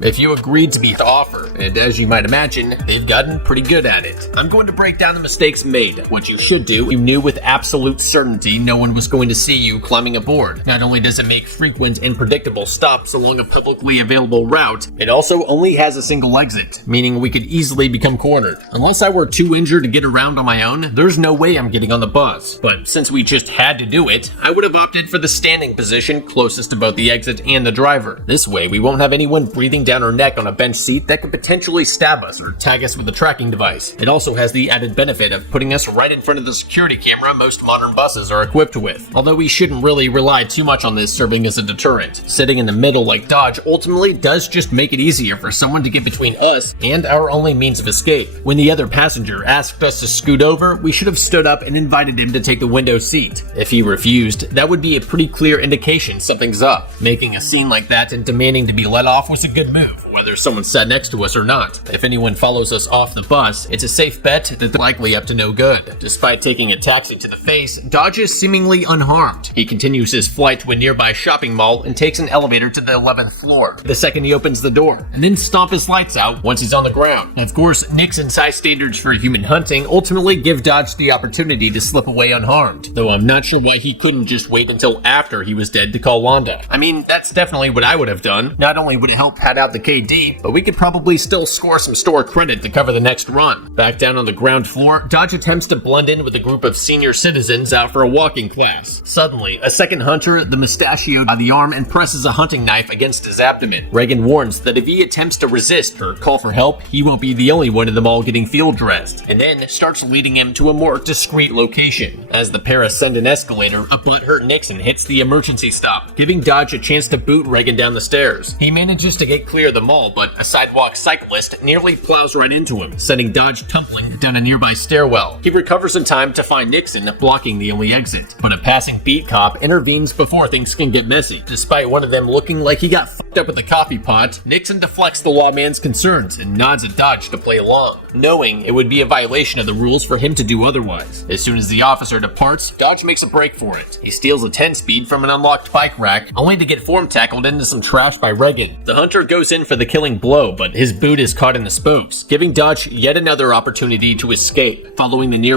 if you agreed to meet the offer, and as you might imagine, they've gotten pretty good at it. I'm going to break down the mistakes made. What you should do, you knew with absolute certainty no one was going to see you climbing aboard. Not only does it make frequent and predictable stops along a publicly available route, it also only has a single exit, meaning we could easily become cornered. Unless I were too injured to get around on my own, there's no way I'm getting on the bus. But since we just had to do it, I would have opted for the standing position closest to both the exit and the driver. This way, we won't have anyone breathing down our neck on a bench seat that could potentially stab us or tag us with a tracking device. It also has the added benefit of putting us right in front of the security camera most modern buses are equipped with. Although we shouldn't really rely too much on this serving as a deterrent. Sitting in the middle like Dodge ultimately does just make it easier for someone to get between us and our only means of escape. When the other passenger asked us to scoot over, we should have stood up and invited him to take the window seat. If he refused, that would be a pretty clear indication something's up. Making a scene like that and demanding to be let off was a good move, whether someone sat next to us or not. If anyone follows us off the bus, it's a safe bet that they're likely up to no good. Despite taking a taxi to the face, Dodge is seemingly unharmed. He continues his flight to a nearby shopping mall and takes an elevator to the 11th floor the second he opens the door, and then stomp his lights out once he's on the ground. Of course, Nixon's high standards for human hunting ultimately give Dodge the opportunity to slip away unharmed, though I'm not sure why he couldn't just wait until after he was dead to call Wanda. I mean, that's definitely what I would have done. Not only would it help pad out the KD, but we could probably still score some store credit to cover the next run. Back down on the ground floor, Dodge attempts to blend in with a group of senior citizens out for a walking class. Suddenly, a second hunter, the mustachioed by the arm, and presses a hunting knife against his abdomen. Reagan warns that if he attempts to resist or call for help, he won't be the only one in the mall getting field dressed, and then starts leading him to a more discreet location. As the pair ascend an escalator, a butthurt Nixon hits the emergency stop, giving Dodge a chance to boot Reagan down the stairs. He manages to get clear of the mall, but a sidewalk cyclist nearly plows right into him, sending Dodge tumbling down a nearby stairwell. He recovers in time to find Nixon blocking the only exit, but a passing beat cop intervenes before things can get messy. Despite one of them looking like he got fucked up with a coffee pot, Nixon deflects the lawman's concerns and nods at Dodge to play along, knowing it would be a violation of the rules for him to do otherwise. As soon as the officer departs, Dodge makes a break for it. He steals a 10-speed from an unlocked bike rack, only to get form tackled into some trash by Reagan. The hunter goes in for the killing blow, but his boot is caught in the spokes, giving Dodge yet another opportunity to escape. Following the nearby